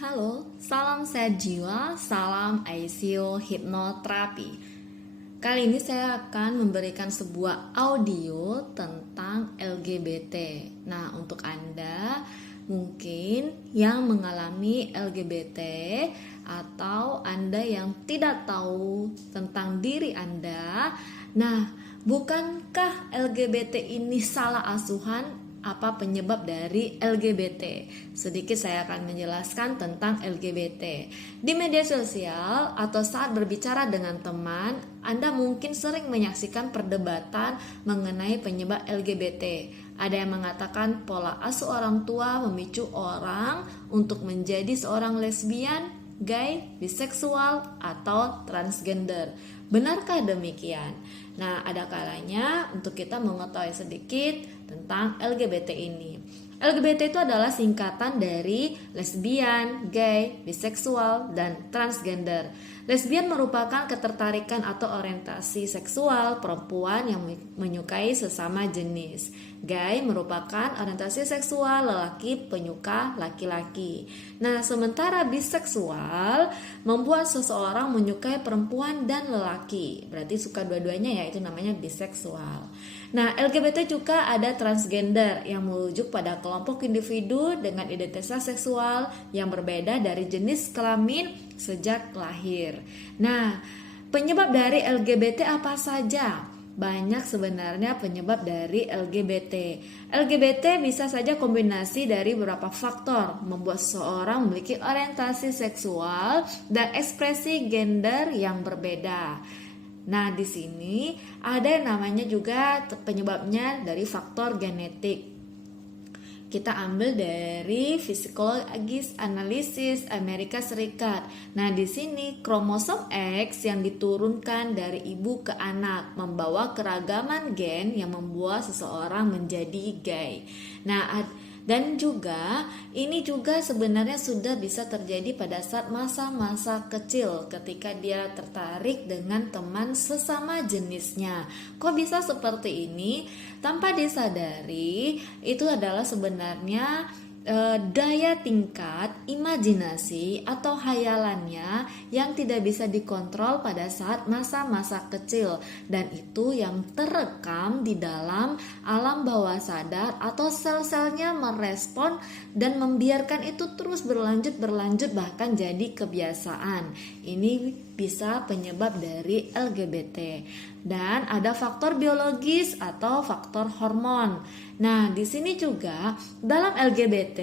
Halo, salam sehat jiwa, salam ICU hipnoterapi. Kali ini saya akan memberikan sebuah audio tentang LGBT. Nah, untuk Anda mungkin yang mengalami LGBT atau Anda yang tidak tahu tentang diri Anda, nah, bukankah LGBT ini salah asuhan? Apa penyebab dari LGBT? Sedikit saya akan menjelaskan tentang LGBT. Di media sosial atau saat berbicara dengan teman, Anda mungkin sering menyaksikan perdebatan mengenai penyebab LGBT. Ada yang mengatakan pola asuh orang tua memicu orang untuk menjadi seorang lesbian, gay, biseksual, atau transgender. Benarkah demikian? Nah, ada kalanya untuk kita mengetahui sedikit tentang LGBT ini. LGBT itu adalah singkatan dari lesbian, gay, biseksual, dan transgender. Lesbian merupakan ketertarikan atau orientasi seksual perempuan yang menyukai sesama jenis. Gay merupakan orientasi seksual lelaki penyuka laki-laki. Nah, sementara biseksual membuat seseorang menyukai perempuan dan lelaki. Berarti suka dua-duanya ya, itu namanya biseksual. Nah, LGBT juga ada transgender yang merujuk pada kelompok individu dengan identitas seksual yang berbeda dari jenis kelamin sejak lahir. Nah, penyebab dari LGBT apa saja? Banyak sebenarnya penyebab dari LGBT. LGBT bisa saja kombinasi dari beberapa faktor membuat seseorang memiliki orientasi seksual dan ekspresi gender yang berbeda. Nah, di sini ada yang namanya juga penyebabnya dari faktor genetik. Kita ambil dari Physiological Analysis Amerika Serikat. Nah, di sini kromosom X yang diturunkan dari ibu ke anak membawa keragaman gen yang membuat seseorang menjadi gay. Nah, dan juga ini juga sebenarnya sudah bisa terjadi pada saat masa-masa kecil ketika dia tertarik dengan teman sesama jenisnya. Kok bisa seperti ini? Tanpa disadari, itu adalah sebenarnya daya tingkat imajinasi atau hayalannya yang tidak bisa dikontrol pada saat masa-masa kecil, dan itu yang terekam di dalam alam bawah sadar atau sel-selnya merespon dan membiarkan itu terus berlanjut bahkan jadi kebiasaan. Ini bisa penyebab dari LGBT. Dan ada faktor biologis atau faktor hormon. Nah, di sini juga dalam LGBT,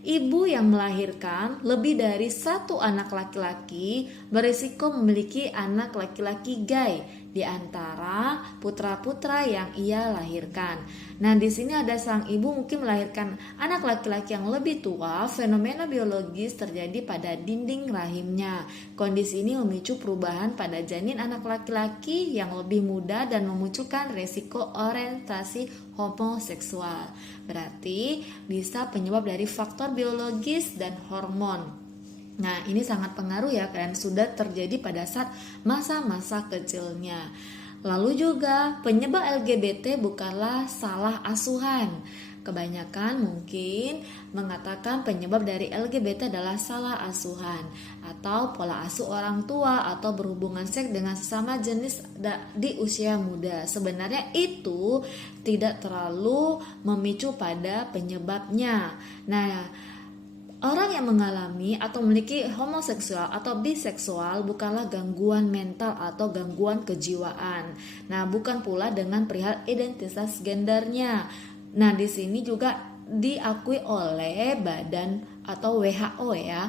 ibu yang melahirkan lebih dari satu anak laki-laki berisiko memiliki anak laki-laki gay di antara putra-putra yang ia lahirkan. Nah, di sini ada sang ibu mungkin melahirkan anak laki-laki yang lebih tua, fenomena biologis terjadi pada dinding rahimnya. Kondisi ini memicu perubahan pada janin anak laki-laki yang lebih muda dan memunculkan resiko orientasi homoseksual. Berarti bisa penyebab dari faktor biologis dan hormon. Nah, ini sangat pengaruh ya, kan sudah terjadi pada saat masa-masa kecilnya. Lalu juga penyebab LGBT bukanlah salah asuhan. Kebanyakan mungkin mengatakan penyebab dari LGBT adalah salah asuhan atau pola asuh orang tua atau berhubungan seks dengan sesama jenis di usia muda. Sebenarnya itu tidak terlalu memicu pada penyebabnya. Nah, orang yang mengalami atau memiliki homoseksual atau biseksual bukanlah gangguan mental atau gangguan kejiwaan. Nah, bukan pula dengan perihal identitas gendernya. Nah, di sini juga diakui oleh badan atau WHO ya,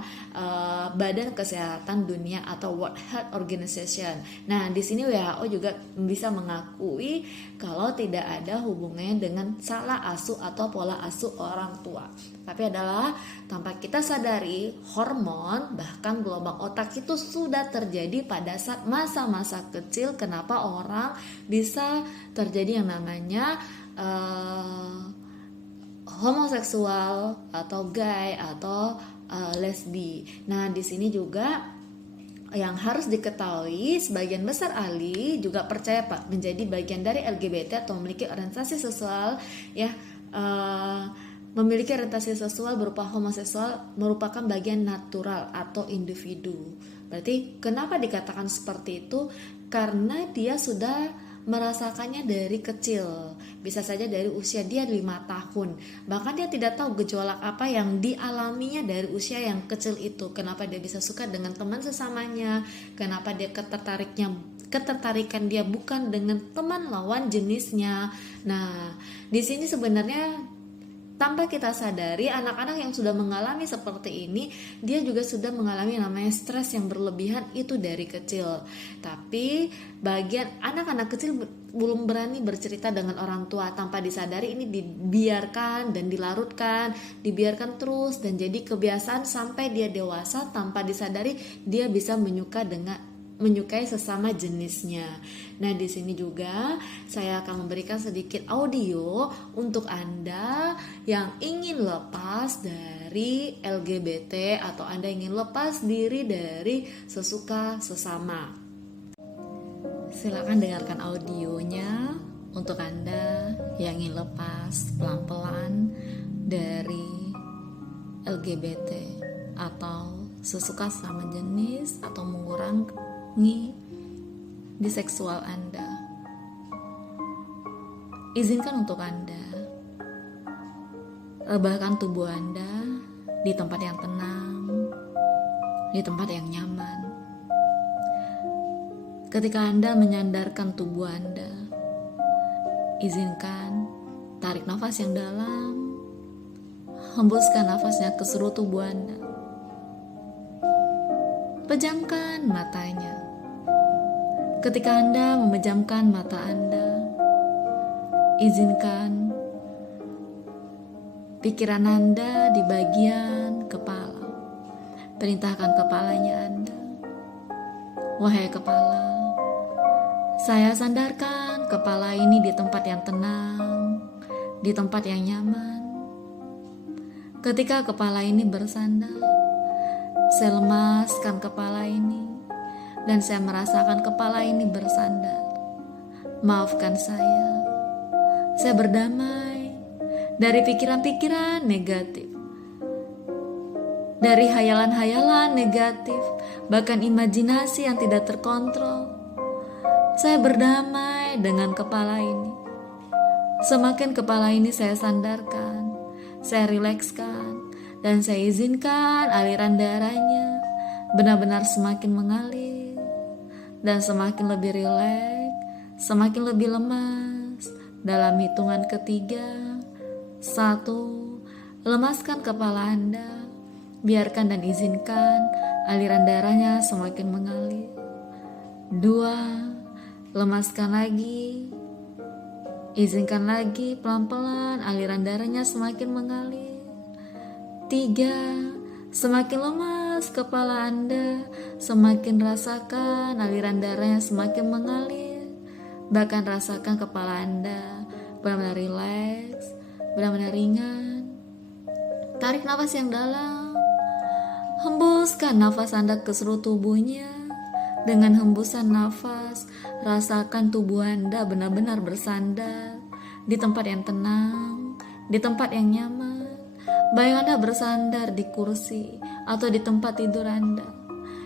Badan Kesehatan Dunia atau World Health Organization. Nah, di sini WHO juga bisa mengakui kalau tidak ada hubungannya dengan salah asuh atau pola asuh orang tua. Tapi adalah tanpa kita sadari, hormon bahkan gelombang otak itu sudah terjadi pada saat masa-masa kecil. Kenapa orang bisa terjadi yang namanya homoseksual atau gay atau lesbi. Nah, di sini juga yang harus diketahui, sebagian besar ahli juga percaya Pak menjadi bagian dari LGBT atau memiliki orientasi seksual ya memiliki orientasi seksual berupa homoseksual merupakan bagian natural atau individu. Berarti kenapa dikatakan seperti itu? Karena dia sudah merasakannya dari kecil. Bisa saja dari usia dia 5 tahun. Bahkan dia tidak tahu gejolak apa yang dialaminya dari usia yang kecil itu. Kenapa dia bisa suka dengan teman sesamanya? Kenapa dia ketertarikan dia bukan dengan teman lawan jenisnya. Nah, di sini sebenarnya tanpa kita sadari, anak-anak yang sudah mengalami seperti ini, dia juga sudah mengalami yang namanya stres yang berlebihan itu dari kecil. Tapi bagian anak-anak kecil belum berani bercerita dengan orang tua, tanpa disadari ini dibiarkan dan dilarutkan, dibiarkan terus dan jadi kebiasaan sampai dia dewasa tanpa disadari dia bisa menyukai sesama jenisnya. Nah, di sini juga saya akan memberikan sedikit audio untuk Anda yang ingin lepas dari LGBT atau Anda ingin lepas diri dari sesuka sesama. Silakan dengarkan audionya untuk Anda yang ingin lepas pelan-pelan dari LGBT atau sesuka sama jenis atau mengurangi di seksual Anda. Izinkan untuk Anda rebahkan tubuh Anda di tempat yang tenang, di tempat yang nyaman. Ketika Anda menyandarkan tubuh Anda, izinkan tarik nafas yang dalam, hembuskan nafasnya ke seluruh tubuh Anda. Pejamkan matanya. Ketika Anda memejamkan mata Anda, izinkan pikiran Anda di bagian kepala. Perintahkan kepalanya Anda. Wahai kepala, saya sandarkan kepala ini di tempat yang tenang, di tempat yang nyaman. Ketika kepala ini bersandar, saya lemaskan kepala ini dan saya merasakan kepala ini bersandar. Maafkan saya berdamai dari pikiran-pikiran negatif, dari hayalan-hayalan negatif, bahkan imajinasi yang tidak terkontrol. Saya berdamai dengan kepala ini. Semakin kepala ini saya sandarkan, saya rilekskan, dan saya izinkan aliran darahnya benar-benar semakin mengalir dan semakin lebih rileks, semakin lebih lemas. Dalam hitungan ketiga, 1, lemaskan kepala Anda, biarkan dan izinkan aliran darahnya semakin mengalir. 2, lemaskan lagi, izinkan lagi pelan-pelan aliran darahnya semakin mengalir. 3, semakin lemas kepala Anda, semakin rasakan aliran darahnya semakin mengalir. Bahkan rasakan kepala Anda benar-benar rileks, benar-benar ringan. Tarik nafas yang dalam, hembuskan nafas Anda ke seluruh tubuhnya. Dengan hembusan nafas, rasakan tubuh Anda benar-benar bersandar di tempat yang tenang, di tempat yang nyaman. Bayang Anda bersandar di kursi atau di tempat tidur Anda.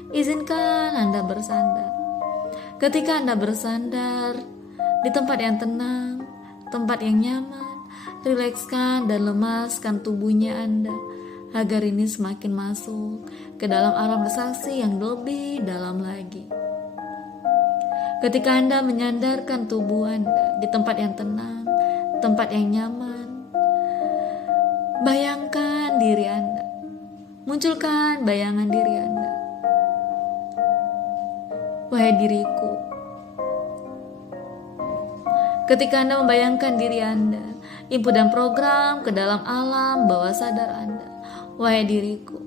Izinkan Anda bersandar. Ketika Anda bersandar di tempat yang tenang, tempat yang nyaman, rilekskan dan lemaskan tubuhnya Anda agar ini semakin masuk ke dalam alam relaksasi yang lebih dalam lagi. Ketika Anda menyandarkan tubuh Anda di tempat yang tenang, tempat yang nyaman, bayangkan diri Anda. Munculkan bayangan diri Anda. Wahai diriku, ketika Anda membayangkan diri Anda, input dan program ke dalam alam bawah sadar Anda. Wahai diriku,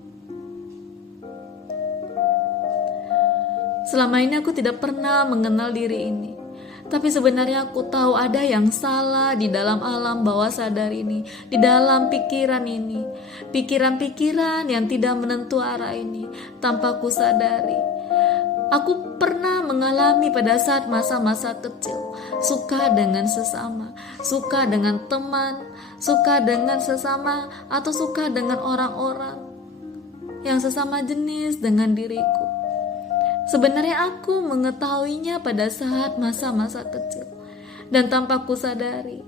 selama ini aku tidak pernah mengenal diri ini. Tapi sebenarnya aku tahu ada yang salah di dalam alam bawah sadar ini, di dalam pikiran ini. Pikiran-pikiran yang tidak menentu arah ini, tanpa ku sadari. Aku pernah mengalami pada saat masa-masa kecil, suka dengan sesama, suka dengan teman, suka dengan sesama atau suka dengan orang-orang yang sesama jenis dengan diriku. Sebenarnya aku mengetahuinya pada saat masa-masa kecil, dan tanpa ku sadari,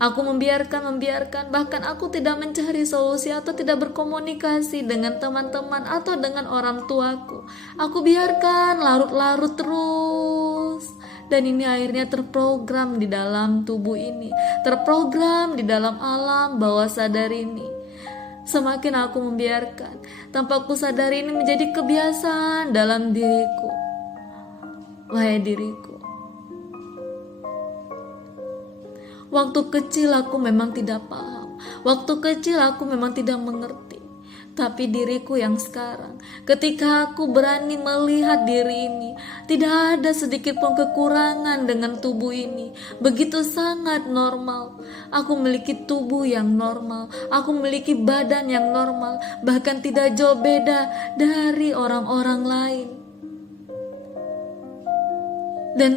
aku membiarkan, bahkan aku tidak mencari solusi atau tidak berkomunikasi dengan teman-teman atau dengan orang tuaku. Aku biarkan larut-larut terus. Dan ini akhirnya terprogram di dalam tubuh ini, terprogram di dalam alam bawah sadar ini. Semakin aku membiarkan, tanpa ku sadari ini menjadi kebiasaan dalam diriku. Wahai diriku, waktu kecil aku memang tidak paham, waktu kecil aku memang tidak mengerti. Tapi diriku yang sekarang, ketika aku berani melihat diri ini, tidak ada sedikit pun kekurangan dengan tubuh ini. Begitu sangat normal. Aku memiliki tubuh yang normal, aku memiliki badan yang normal, bahkan tidak jauh beda dari orang-orang lain. Dan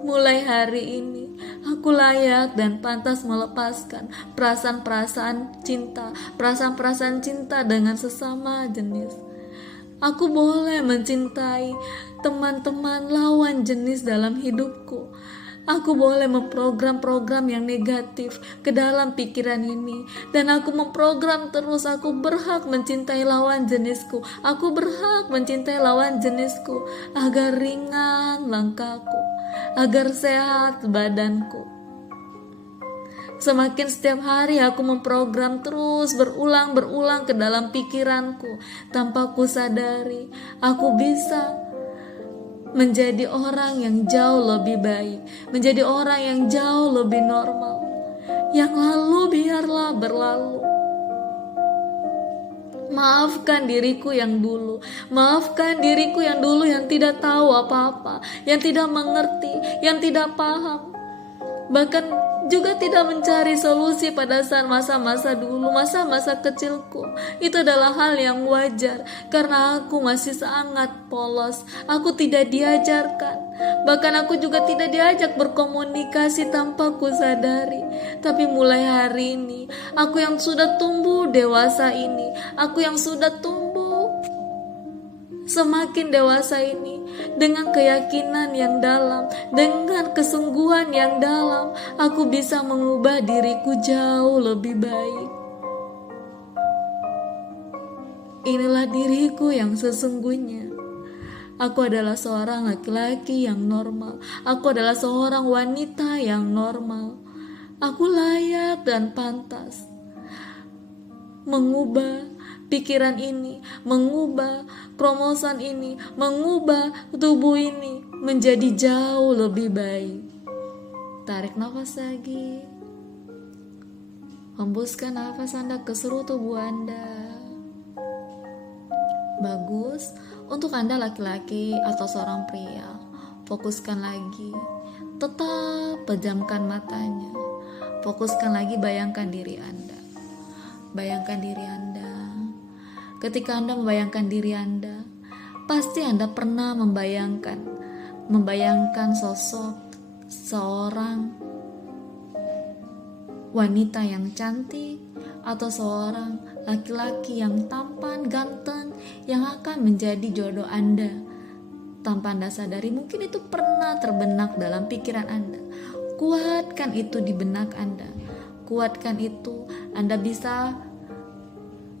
mulai hari ini, aku layak dan pantas melepaskan perasaan-perasaan cinta dengan sesama jenis. Aku boleh mencintai teman-teman lawan jenis dalam hidupku. Aku boleh memprogram-program yang negatif ke dalam pikiran ini. Dan aku memprogram terus, aku berhak mencintai lawan jenisku. Aku berhak mencintai lawan jenisku agar ringan langkahku, agar sehat badanku. Semakin setiap hari aku memprogram terus berulang ke dalam pikiranku. Tanpa ku sadari, aku bisa menjadi orang yang jauh lebih baik, menjadi orang yang jauh lebih normal. Yang lalu biarlah berlalu. Maafkan diriku yang dulu, maafkan diriku yang dulu yang tidak tahu apa-apa, yang tidak mengerti, yang tidak paham, bahkan juga tidak mencari solusi pada saat masa-masa dulu, masa-masa kecilku. Itu adalah hal yang wajar karena aku masih sangat polos. Aku tidak diajarkan, bahkan aku juga tidak diajak berkomunikasi tanpa ku sadari. Tapi mulai hari ini, aku yang sudah tumbuh dewasa ini, aku yang sudah tumbuh semakin dewasa ini, dengan keyakinan yang dalam, dengan kesungguhan yang dalam, aku bisa mengubah diriku jauh lebih baik. Inilah diriku yang sesungguhnya. Aku adalah seorang laki-laki yang normal. Aku adalah seorang wanita yang normal. Aku layak dan pantas mengubah pikiran ini, mengubah kromosom ini, mengubah tubuh ini menjadi jauh lebih baik. Tarik nafas lagi. Hembuskan nafas Anda ke seluruh tubuh Anda. Bagus. Untuk Anda laki-laki atau seorang pria, fokuskan lagi. Tetap pejamkan matanya. Fokuskan lagi, bayangkan diri Anda. Bayangkan diri Anda. Ketika Anda membayangkan diri Anda, pasti Anda pernah membayangkan sosok seorang wanita yang cantik atau seorang laki-laki yang tampan, ganteng, yang akan menjadi jodoh Anda. Tanpa Anda sadari, mungkin itu pernah terbenak dalam pikiran Anda. Kuatkan itu di benak Anda. Kuatkan itu, Anda bisa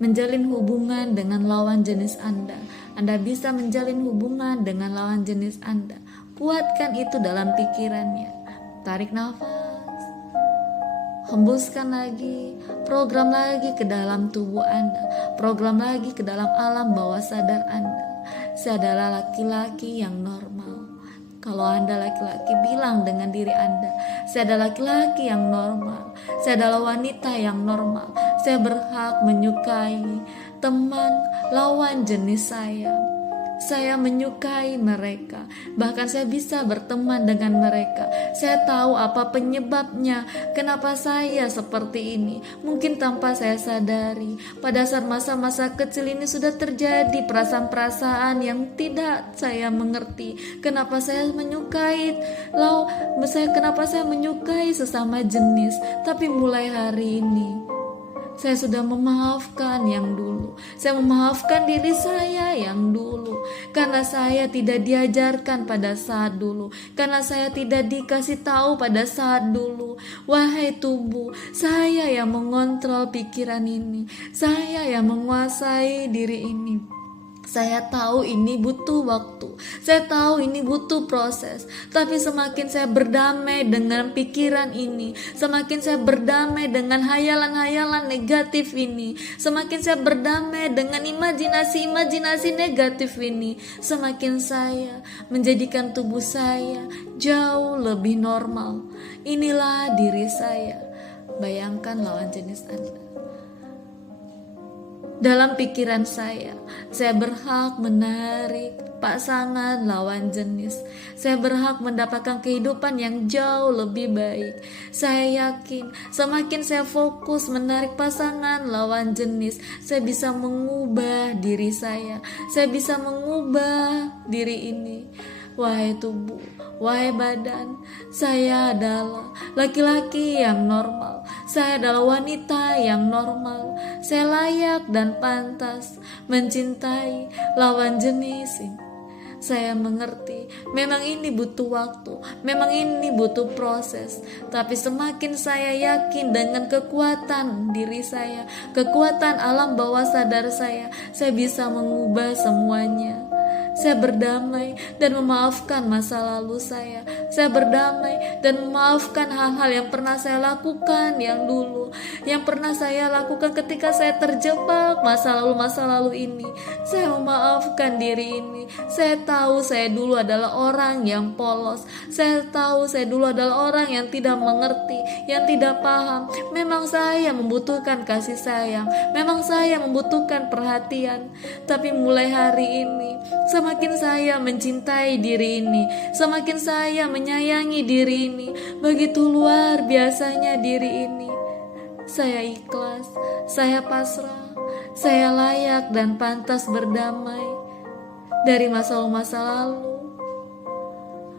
menjalin hubungan dengan lawan jenis Anda. Anda bisa menjalin hubungan dengan lawan jenis Anda. Kuatkan itu dalam pikirannya. Tarik nafas. Hembuskan lagi. Program lagi ke dalam tubuh Anda. Program lagi ke dalam alam bawah sadar Anda. Saya adalah laki-laki yang normal. Kalau Anda laki-laki, bilang dengan diri Anda, saya adalah laki-laki yang normal. Saya adalah wanita yang normal. Saya berhak menyukai teman lawan jenis saya. Saya menyukai mereka, bahkan saya bisa berteman dengan mereka. Saya tahu apa penyebabnya, kenapa saya seperti ini. Mungkin tanpa saya sadari, pada saat masa-masa kecil ini sudah terjadi perasaan-perasaan yang tidak saya mengerti. Kenapa saya menyukai, kenapa saya menyukai sesama jenis. Tapi mulai hari ini, saya sudah memaafkan yang dulu. Saya memaafkan diri saya yang dulu. Karena saya tidak diajarkan pada saat dulu. Karena saya tidak dikasih tahu pada saat dulu. Wahai tubuh, saya yang mengontrol pikiran ini. Saya yang menguasai diri ini. Saya tahu ini butuh waktu. Saya tahu ini butuh proses. Tapi semakin saya berdamai dengan pikiran ini, semakin saya berdamai dengan hayalan-hayalan negatif ini, semakin saya berdamai dengan imajinasi-imajinasi negatif ini, semakin saya menjadikan tubuh saya jauh lebih normal. Inilah diri saya. Bayangkan lawan jenis Anda. Dalam pikiran saya berhak menarik pasangan lawan jenis. Saya berhak mendapatkan kehidupan yang jauh lebih baik. Saya yakin semakin saya fokus menarik pasangan lawan jenis, saya bisa mengubah diri saya. Saya bisa mengubah diri ini. Wahai tubuh, wahai badan, saya adalah laki-laki yang normal. Saya adalah wanita yang normal. Saya layak dan pantas mencintai lawan jenis ini. Saya mengerti, memang ini butuh waktu, memang ini butuh proses. Tapi semakin saya yakin dengan kekuatan diri saya, kekuatan alam bawah sadar saya bisa mengubah semuanya. Saya berdamai dan memaafkan masa lalu saya. Saya berdamai dan memaafkan hal-hal yang pernah saya lakukan yang dulu, yang pernah saya lakukan ketika saya terjebak masa lalu ini. Saya memaafkan diri ini. Saya tahu saya dulu adalah orang yang polos. Saya tahu saya dulu adalah orang yang tidak mengerti, yang tidak paham. Memang saya membutuhkan kasih sayang, memang saya membutuhkan perhatian. Tapi mulai hari ini, semakin saya mencintai diri ini, semakin saya menyayangi diri ini. Begitu luar biasanya diri ini. Saya ikhlas, saya pasrah, saya layak dan pantas berdamai dari masa lalu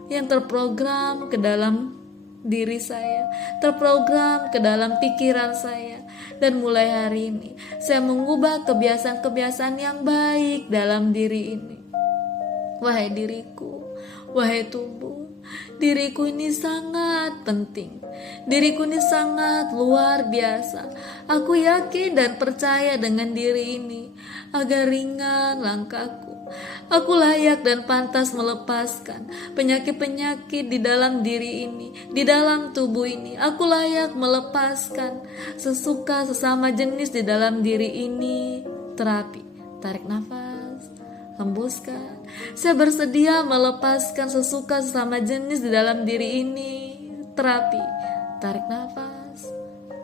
yang terprogram ke dalam diri saya, terprogram ke dalam pikiran saya. Dan mulai hari ini, saya mengubah kebiasaan-kebiasaan yang baik dalam diri ini. Wahai diriku, wahai tubuh, diriku ini sangat penting. Diriku ini sangat luar biasa. Aku yakin dan percaya dengan diri ini agar ringan langkahku. Aku layak dan pantas melepaskan penyakit-penyakit di dalam diri ini, di dalam tubuh ini. Aku layak melepaskan sesuka sesama jenis di dalam diri ini. Terapi, tarik nafas, hembuskan. Saya bersedia melepaskan sesuka sesama jenis di dalam diri ini. Terapi, tarik nafas,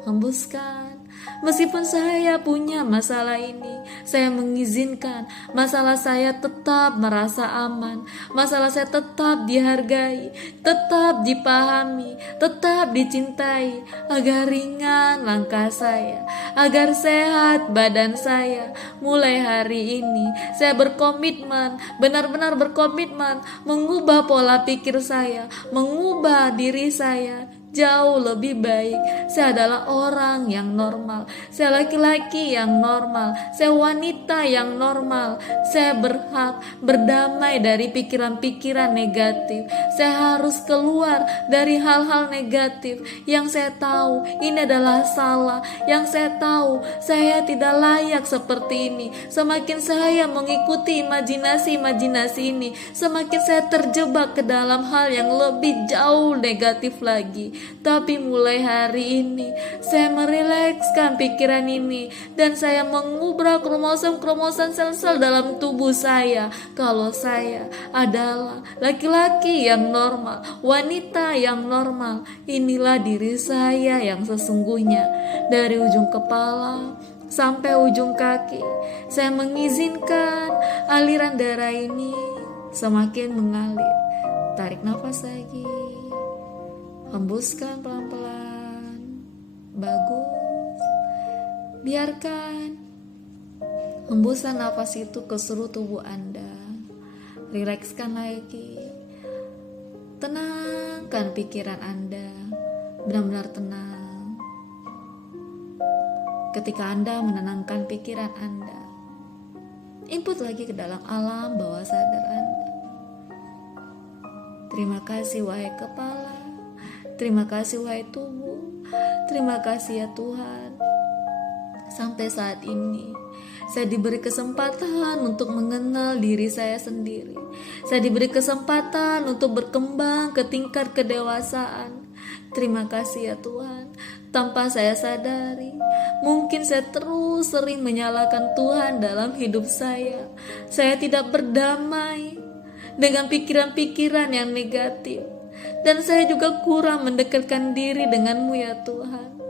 hembuskan. Meskipun saya punya masalah ini, saya mengizinkan masalah saya tetap merasa aman, masalah saya tetap dihargai, tetap dipahami, tetap dicintai, agar ringan langkah saya, agar sehat badan saya. Mulai hari ini, saya berkomitmen, benar-benar berkomitmen mengubah pola pikir saya, mengubah diri saya jauh lebih baik. Saya adalah orang yang normal. Saya laki-laki yang normal. Saya wanita yang normal. Saya berhak berdamai dari pikiran-pikiran negatif. Saya harus keluar dari hal-hal negatif yang saya tahu ini adalah salah, yang saya tahu saya tidak layak seperti ini. Semakin saya mengikuti imajinasi-imajinasi ini, semakin saya terjebak ke dalam hal yang lebih jauh negatif lagi. Tapi mulai hari ini, saya merilekskan pikiran ini dan saya mengubah kromosom-kromosom sel-sel dalam tubuh saya. Kalau saya adalah laki-laki yang normal, wanita yang normal, inilah diri saya yang sesungguhnya. Dari ujung kepala sampai ujung kaki. Saya mengizinkan aliran darah ini semakin mengalir. Tarik nafas lagi, hembuskan pelan-pelan. Bagus. Biarkan hembusan nafas itu ke seluruh tubuh Anda. Rilekskan lagi. Tenangkan pikiran Anda, benar-benar tenang. Ketika Anda menenangkan pikiran Anda, input lagi ke dalam alam bawah sadar Anda. Terima kasih wahai kepala, terima kasih wahai tubuh, terima kasih ya Tuhan. Sampai saat ini saya diberi kesempatan untuk mengenal diri saya sendiri. Saya diberi kesempatan untuk berkembang ke tingkat kedewasaan. Terima kasih ya Tuhan. Tanpa saya sadari, mungkin saya terus sering menyalahkan Tuhan dalam hidup saya. Saya tidak berdamai dengan pikiran-pikiran yang negatif. Dan saya juga kurang mendekatkan diri denganmu ya Tuhan.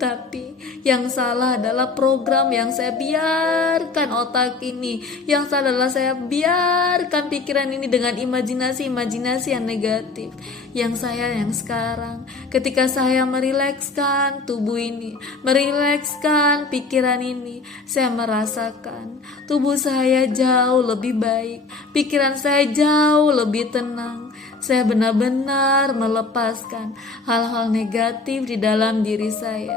Tapi yang salah adalah program yang saya biarkan otak ini. Yang salah adalah saya biarkan pikiran ini dengan imajinasi-imajinasi yang negatif. Yang sekarang ketika saya merilekskan tubuh ini, merilekskan pikiran ini, saya merasakan tubuh saya jauh lebih baik, pikiran saya jauh lebih tenang. Saya benar-benar melepaskan hal-hal negatif di dalam diri saya,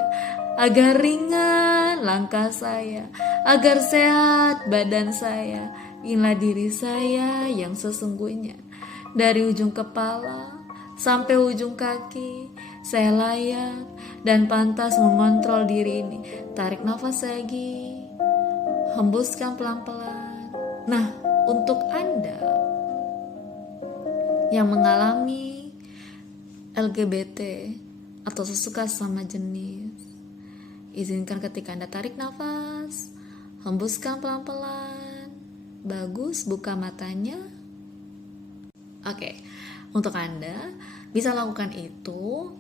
agar ringan langkah saya, agar sehat badan saya. Inilah diri saya yang sesungguhnya. Dari ujung kepala sampai ujung kaki, saya layak dan pantas mengontrol diri ini. Tarik nafas lagi, hembuskan pelan-pelan. Nah, untuk Anda yang mengalami LGBT atau sesuka sama jenis, izinkan ketika Anda tarik nafas, hembuskan pelan-pelan. Bagus, buka matanya. Oke, untuk Anda bisa lakukan itu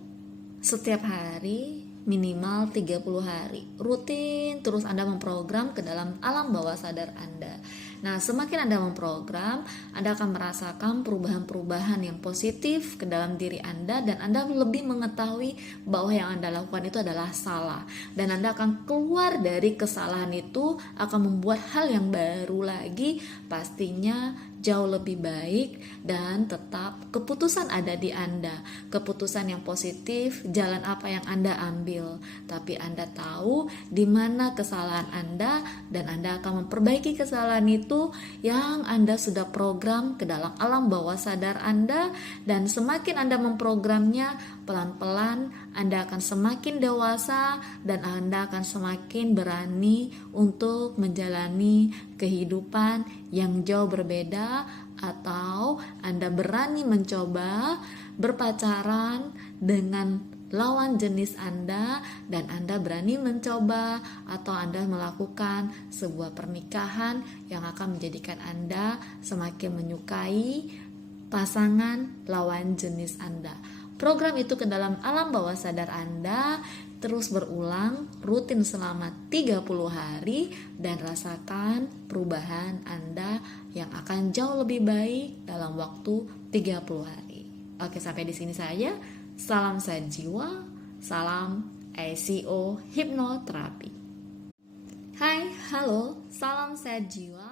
setiap hari minimal 30 hari. Rutin terus Anda memprogram ke dalam alam bawah sadar Anda. Nah, semakin Anda memprogram, Anda akan merasakan perubahan-perubahan yang positif ke dalam diri Anda, dan Anda lebih mengetahui bahwa yang Anda lakukan itu adalah salah. Dan Anda akan keluar dari kesalahan itu, akan membuat hal yang baru lagi, pastinya jauh lebih baik, dan tetap keputusan ada di Anda. Keputusan yang positif, jalan apa yang Anda ambil. Tapi Anda tahu di mana kesalahan Anda, dan Anda akan memperbaiki kesalahan itu yang Anda sudah program ke dalam alam bawah sadar Anda. Dan semakin Anda memprogramnya, pelan-pelan Anda akan semakin dewasa, dan Anda akan semakin berani untuk menjalani kehidupan yang jauh berbeda. Atau Anda berani mencoba berpacaran dengan lawan jenis Anda, dan Anda berani mencoba atau Anda melakukan sebuah pernikahan yang akan menjadikan Anda semakin menyukai pasangan lawan jenis Anda. Program itu ke dalam alam bawah sadar Anda terus berulang rutin selama 30 hari, dan rasakan perubahan Anda yang akan jauh lebih baik dalam waktu 30 hari. Oke, sampai di sini saja. Salam sehat jiwa, salam ICO Hipnoterapi. Hai, halo, salam sehat jiwa.